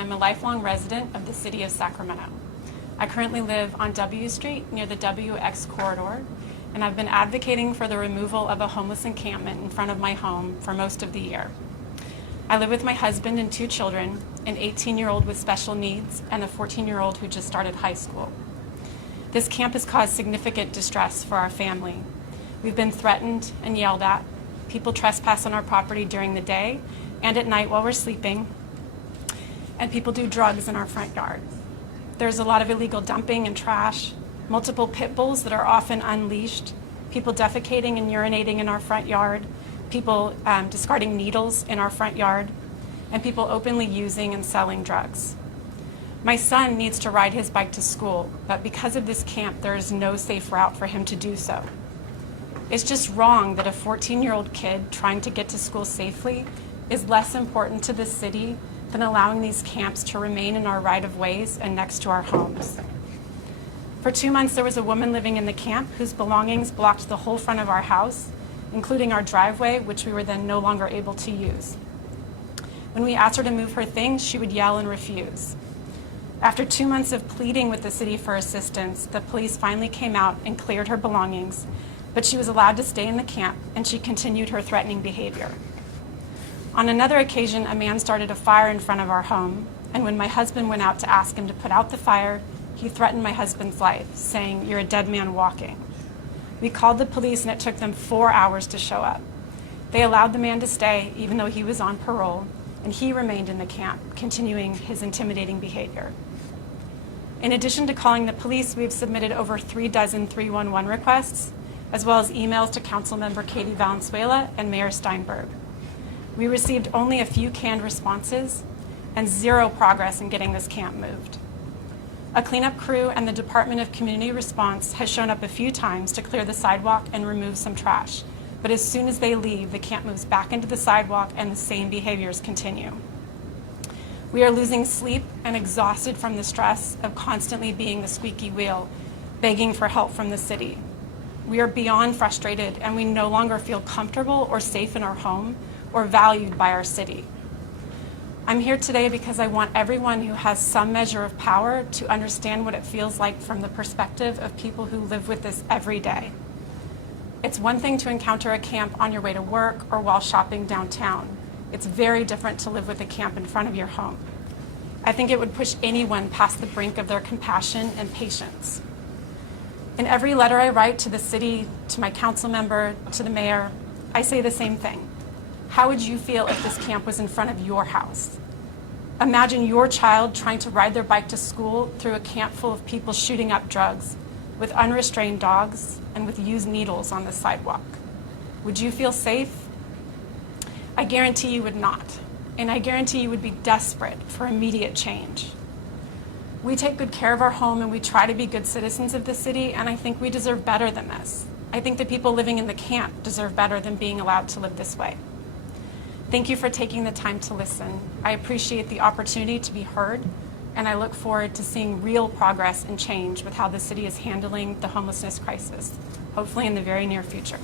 I'm a lifelong resident of the city of Sacramento. I currently live on W Street near the WX corridor, and I've been advocating for the removal of a homeless encampment in front of my home for most of the year. I live with my husband and 2 children, an 18-year-old with special needs and a 14-year-old who just started high school. This camp has caused significant distress for our family. We've been threatened and yelled at. People trespass on our property during the day and at night while we're sleeping, and people do drugs in our front yard. There's a lot of illegal dumping and trash, multiple pit bulls that are often unleashed, people defecating and urinating in our front yard, people discarding needles in our front yard, and people openly using and selling drugs. My son needs to ride his bike to school, but because of this camp, there is no safe route for him to do so. It's just wrong that a 14-year-old kid trying to get to school safely is less important to the city than allowing these camps to remain in our right-of-ways and next to our homes. For 2 months, there was a woman living in the camp whose belongings blocked the whole front of our house, including our driveway, which we were then no longer able to use. When we asked her to move her things, she would yell and refuse. After 2 months of pleading with the city for assistance, the police finally came out and cleared her belongings, but she was allowed to stay in the camp, and she continued her threatening behavior. On another occasion, a man started a fire in front of our home, and when my husband went out to ask him to put out the fire, he threatened my husband's life, saying, "You're a dead man walking." We called the police, and it took them 4 hours to show up. They allowed the man to stay, even though he was on parole, and he remained in the camp, continuing his intimidating behavior. In addition to calling the police, we've submitted over 3 dozen 311 requests, as well as emails to Councilmember Katie Valenzuela and Mayor Steinberg. We received only a few canned responses and 0 progress in getting this camp moved. A cleanup crew and the Department of Community Response has shown up a few times to clear the sidewalk and remove some trash, but as soon as they leave, the camp moves back into the sidewalk and the same behaviors continue. We are losing sleep and exhausted from the stress of constantly being the squeaky wheel, begging for help from the city. We are beyond frustrated, and we no longer feel comfortable or safe in our home or valued by our city. I'm here today because I want everyone who has some measure of power to understand what it feels like from the perspective of people who live with this every day. It's one thing to encounter a camp on your way to work or while shopping downtown. It's very different to live with a camp in front of your home. I think it would push anyone past the brink of their compassion and patience. In every letter I write to the city, to my council member, to the mayor, I say the same thing. How would you feel if this camp was in front of your house? Imagine your child trying to ride their bike to school through a camp full of people shooting up drugs, with unrestrained dogs, and with used needles on the sidewalk. Would you feel safe? I guarantee you would not, and I guarantee you would be desperate for immediate change. We take good care of our home and we try to be good citizens of the city, and I think we deserve better than this. I think the people living in the camp deserve better than being allowed to live this way. Thank you for taking the time to listen. I appreciate the opportunity to be heard, and I look forward to seeing real progress and change with how the city is handling the homelessness crisis, hopefully in the very near future.